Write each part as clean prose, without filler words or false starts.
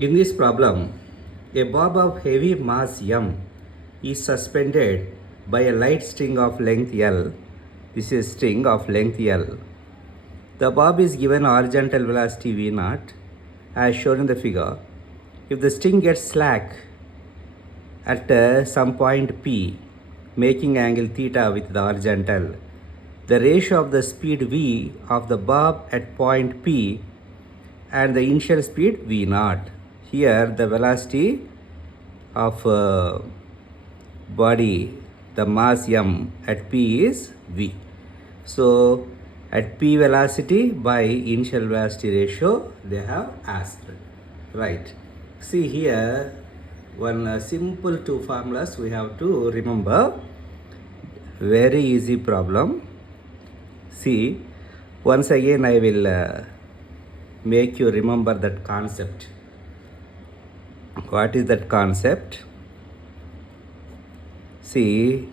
In this problem, a bob of heavy mass m is suspended by a light string of length L. This is string of length L. The bob is given horizontal velocity v0 as shown in the figure. If the string gets slack at some point P, making angle theta with the horizontal, the ratio of the speed v of the bob at point P and the initial speed v0. Here the velocity of body, the mass m at P is v. So at P velocity by initial velocity ratio they have asked. Right. See here one simple two formulas we have to remember. Very easy problem. See, once again I will make you remember that concept. What is that concept? See,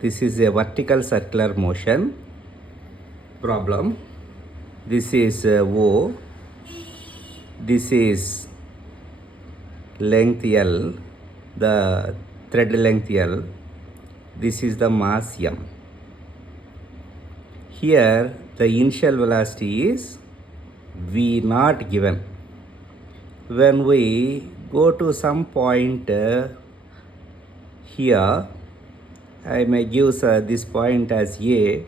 this is a vertical circular motion problem. This is O. This is length L, the thread length L. This is the mass m. Here the initial velocity is v0 given. When we go to some point here, I may give this point as A,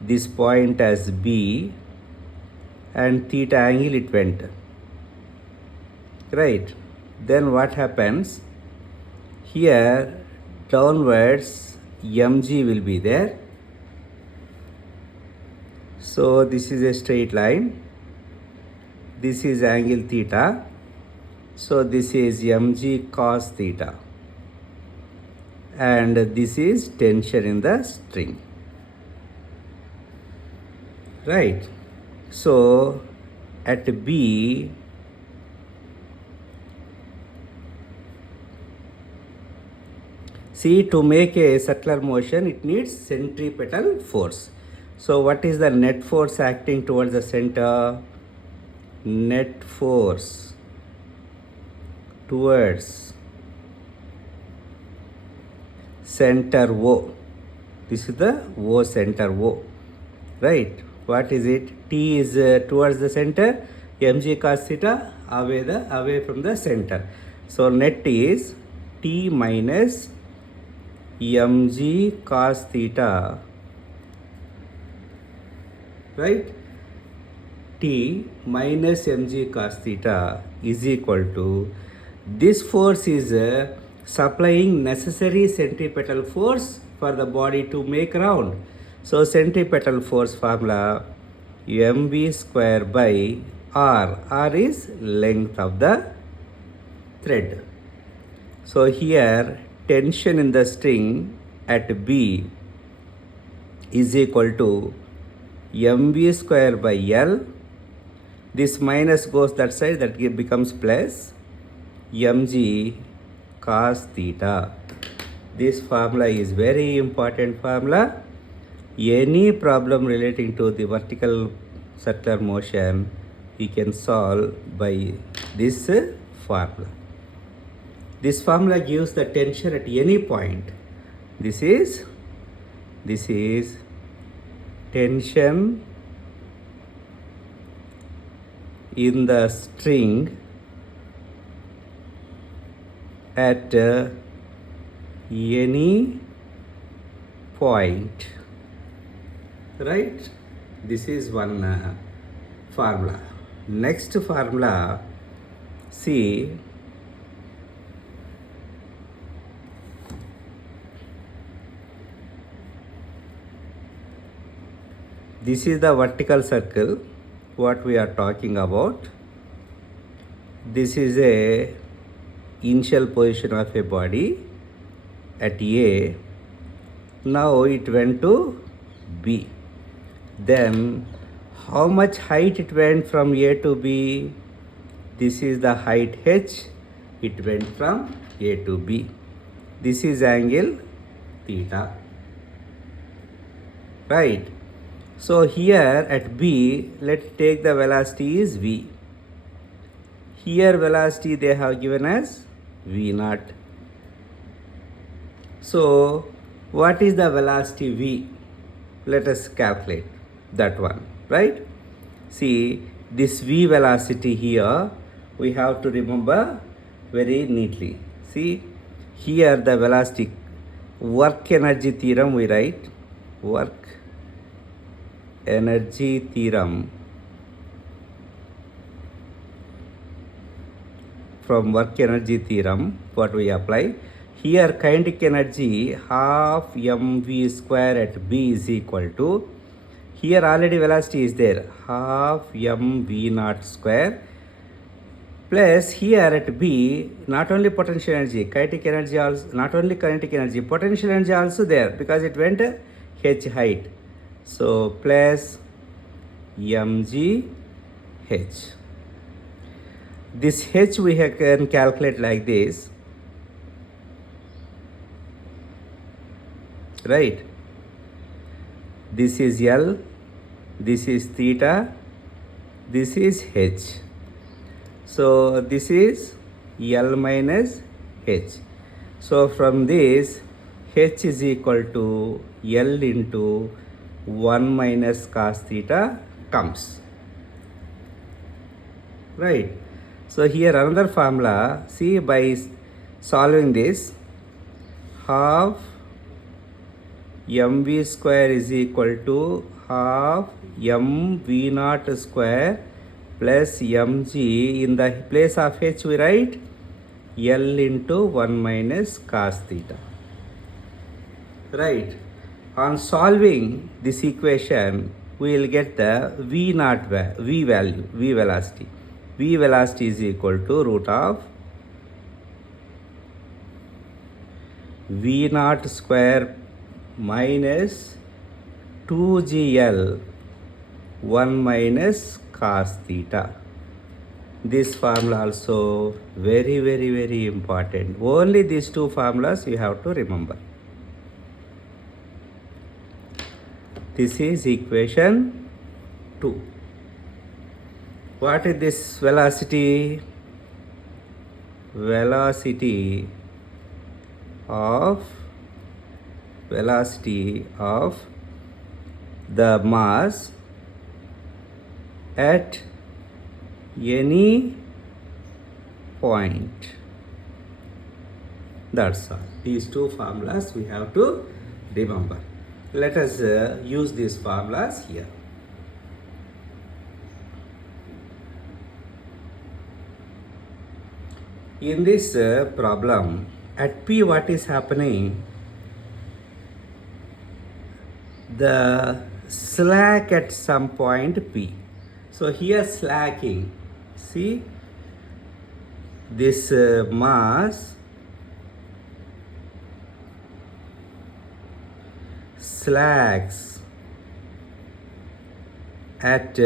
this point as B, and theta angle it went. Right. Then what happens? Here downwards mg will be there. So this is a straight line. This is angle theta. So this is mg cos theta. And this is tension in the string. Right. So at B, see, to make a circular motion it needs centripetal force. So what is the net force acting towards the center? Net force towards center O. This is the O, center O. Right. What is it? T is towards the center, mg cos theta away from the center. So net is T minus mg cos theta, right? T minus mg cos theta is equal to, this force is supplying necessary centripetal force for the body to make round. So centripetal force formula mv square by r. R is length of the thread. So here tension in the string at B is equal to mv square by L. This minus goes that side, that becomes plus mg cos theta. This formula is very important formula. Any problem relating to the vertical circular motion we can solve by this formula. This formula gives the tension at any point. This is tension in the string at any point. Right? This is one formula. Next formula, see, this is the vertical circle what we are talking about. This is a initial position of a body at A. Now it went to B. Then how much height it went from A to B? This is the height h. It went from A to B. This is angle theta. Right. So here at B, let's take the velocity is v. Here velocity they have given as V naught. So what is the velocity V? Let us calculate that one, right? See, this V velocity here, we have to remember very neatly. See, here the velocity, work energy theorem we write, work energy theorem. From work energy theorem, what we apply? Here kinetic energy half mv square at B is equal to, here already velocity is there, half mv naught square, plus here at B, not only potential energy, kinetic energy also, not only kinetic energy, potential energy also there because it went h height. So plus mg h. This h we can calculate like this, right? This is L, this is theta, this is h. So this is L minus h. So from this, h is equal to L into 1 minus cos theta comes, right? So here another formula, see, by solving this, half mv square is equal to half mv naught square plus mg, in the place of h we write L into 1 minus cos theta, right? On solving this equation, we will get the V naught V value, V velocity. V velocity is equal to root of V naught square minus 2gl 1 minus cos theta. This formula also very important. Only these two formulas you have to remember. This is equation 2. What is this velocity? Velocity of the mass at any point. That's all. These two formulas we have to remember. Let us use these formulas here. In this problem, at P what is happening? The slack at some point P. So here slacking, see, this mass slacks at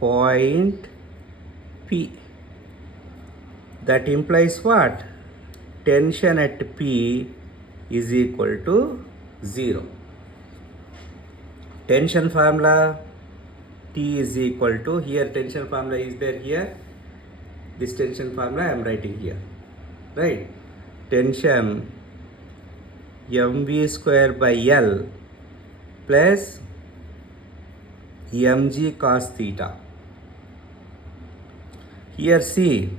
point P. That implies what? Tension at P is equal to 0. Tension formula, T is equal to, here tension formula is there here. This tension formula I am writing here, right? Tension mv square by L plus mg cos theta. Here see,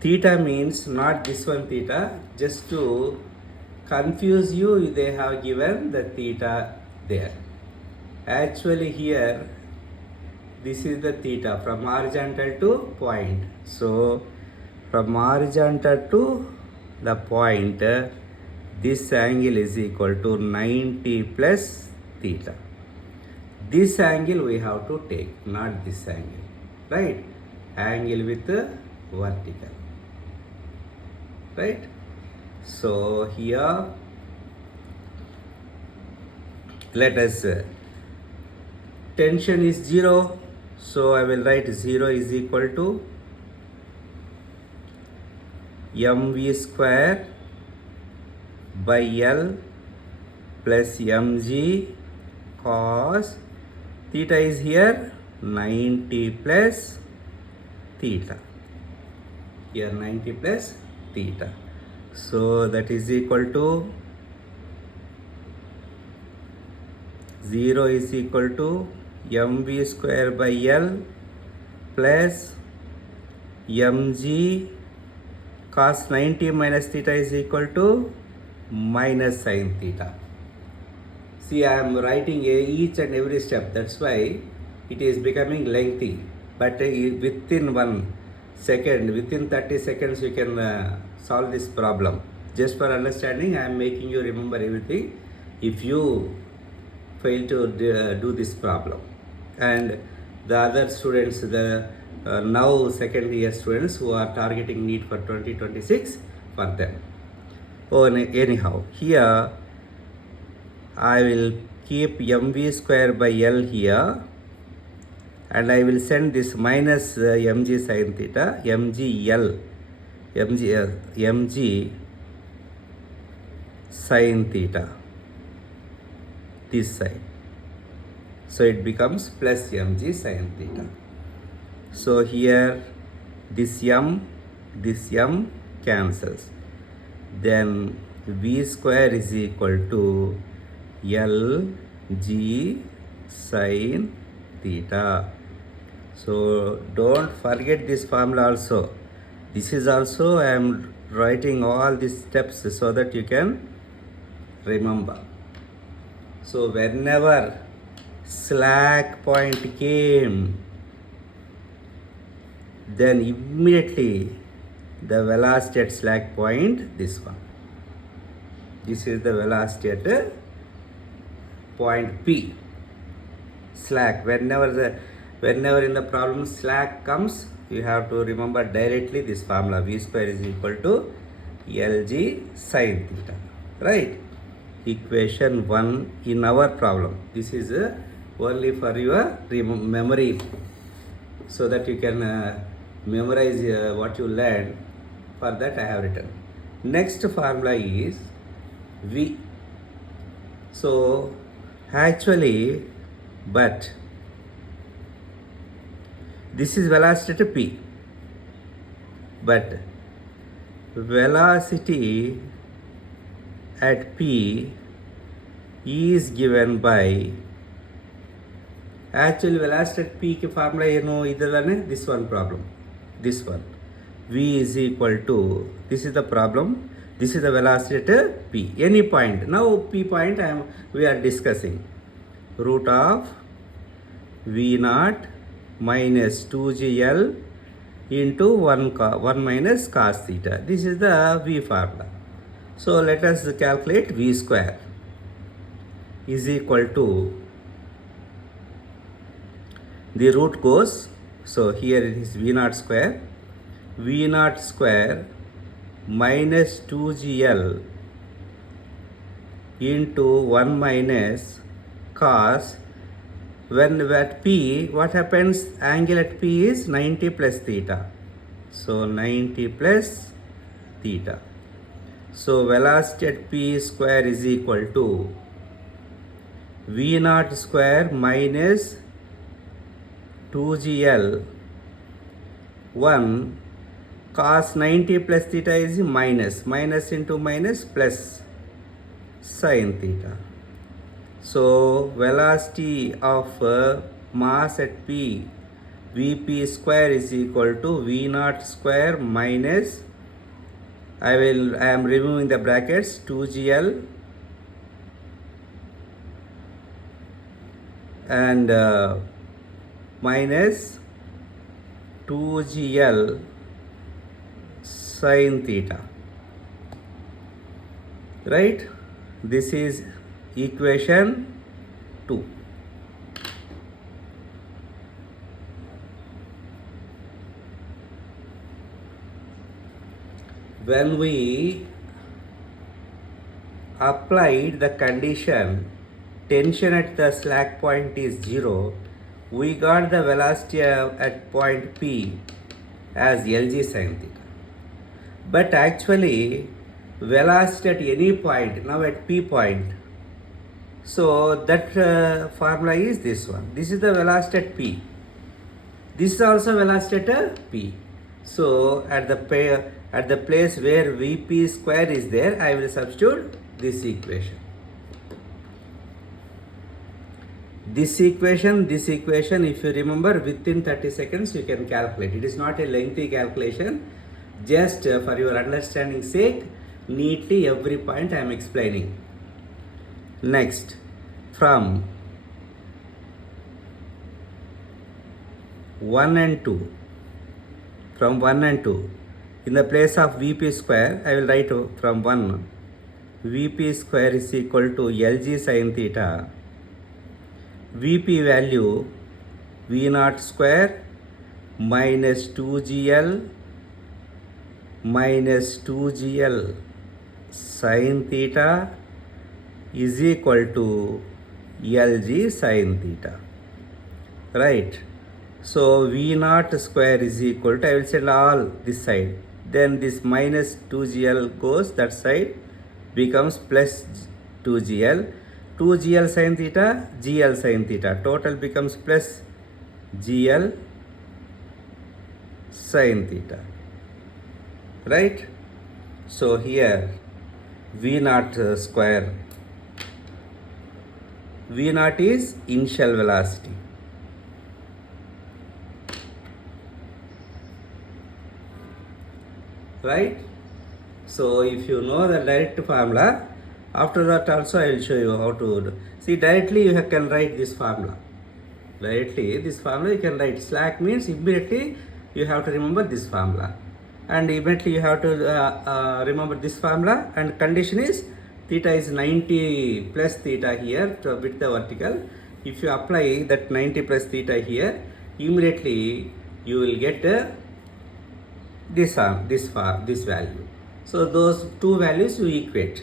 theta means not this one theta, just to confuse you, they have given the theta there. Actually here, this is the theta from horizontal to point. So from horizontal to the point, this angle is equal to 90 plus theta. This angle we have to take, not this angle, right? Angle with vertical, right? So here let us tension is 0, so I will write 0 is equal to mv square by L plus mg cos theta is here 90 plus theta. Here 90 plus theta. So that is equal to 0 is equal to mv square by L plus mg cos 90 minus theta is equal to minus sin theta. See, I am writing each and every step. That's why it is becoming lengthy. But within 1 second, within 30 seconds, you can solve this problem. Just for understanding, I am making you remember everything. If you fail to do this problem, and the other students, the now second year students who are targeting Neet for 2026, for them. Oh, anyhow, here I will keep mv square by L here, and I will send this minus mg sin theta, mg sin theta this side. So it becomes plus mg sin theta. So here this m cancels. Then v square is equal to L g sin theta. So don't forget this formula also. This is also I am writing all these steps so that you can remember. So whenever slack point came, then immediately the velocity at slack point, this one. This is the velocity at point P. Slack, whenever in the problem slack comes, you have to remember directly this formula. V square is equal to Lg sin theta. Right? Equation 1 in our problem. This is only for your memory, so that you can memorize what you learned. For that I have written. Next formula is V. So actually, but this is velocity at P, but velocity at P is given by, actually velocity at P ki formula idadane, this one problem, this one. V is equal to, this is the problem, this is the velocity at P, any point. Now P point we are discussing, root of V naught minus 2gl into 1 minus cos theta. This is the V formula. So let us calculate V square is equal to, the root goes, so here it is V naught square minus 2gl into 1 minus cos, when at P, what happens, angle at P is 90 plus theta. So 90 plus theta. So velocity at P square is equal to V naught square minus 2gl 1 cos 90 plus theta is minus into minus plus sin theta. So velocity of mass at P, Vp square is equal to V naught square minus, I am removing the brackets, 2gl and minus 2gl sin theta. Right? This is equation 2. When we applied the condition tension at the slack point is 0, we got the velocity at point P as Lg sin theta. But actually velocity at any point, now at P point, so that formula is this one. This is the velocity at P. This is also velocity at P. So at the place where Vp square is there, I will substitute this equation. This equation, if you remember, within 30 seconds you can calculate. It is not a lengthy calculation. Just for your understanding sake, neatly every point I am explaining. Next, from 1 and 2, in the place of Vp square, I will write from 1, Vp square is equal to Lg sin theta. Vp value V0 square minus 2gl sin theta is equal to Lg sin theta. Right? So V0 square is equal to, I will send all this side. Then this minus 2gl goes that side, becomes plus 2gl. 2gl sin theta, gl sin theta. Total becomes plus gl sin theta. Right? So here V0 square. V0 is initial velocity. Right? So if you know the direct formula, after that also I will show you how to do. See, directly you can write this formula. Directly this formula you can write. Slack means immediately you have to remember this formula, and immediately you have to remember this formula, and condition is theta is 90 plus theta here with the vertical. If you apply that 90 plus theta here, immediately you will get this value. So those two values you equate.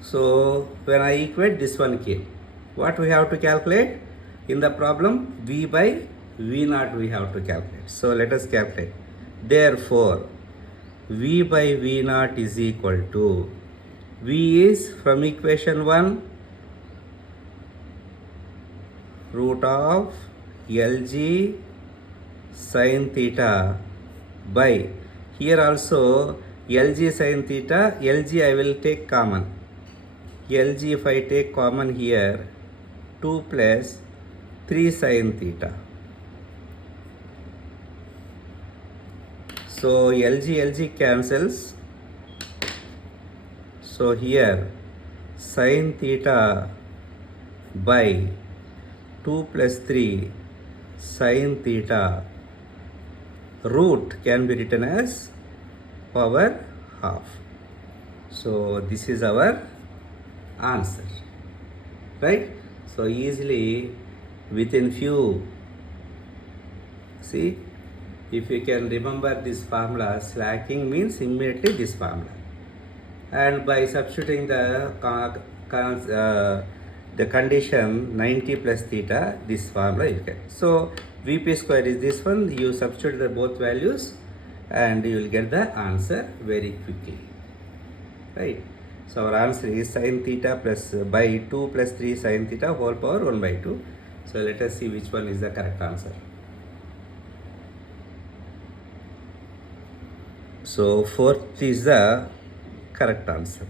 So when I equate, this one came. What we have to calculate? In the problem, V by V0 we have to calculate. So let us calculate. Therefore, V by V0 is equal to, V is from equation 1, root of Lg sin theta by, here also Lg sin theta, Lg I will take common. Lg if I take common here, 2 plus 3 sin theta. So Lg cancels. So here sin theta by 2 plus 3 sin theta, root can be written as power half. So this is our answer. Right? So easily within few, see, if you can remember this formula, slacking means immediately this formula, and by substituting the condition 90 plus theta, this formula you get. So Vp square is this one, you substitute the both values and you will get the answer very quickly. Right? So our answer is sin theta plus by 2 plus 3 sin theta whole power 1 by 2. So let us see which one is the correct answer. So fourth is the correct answer.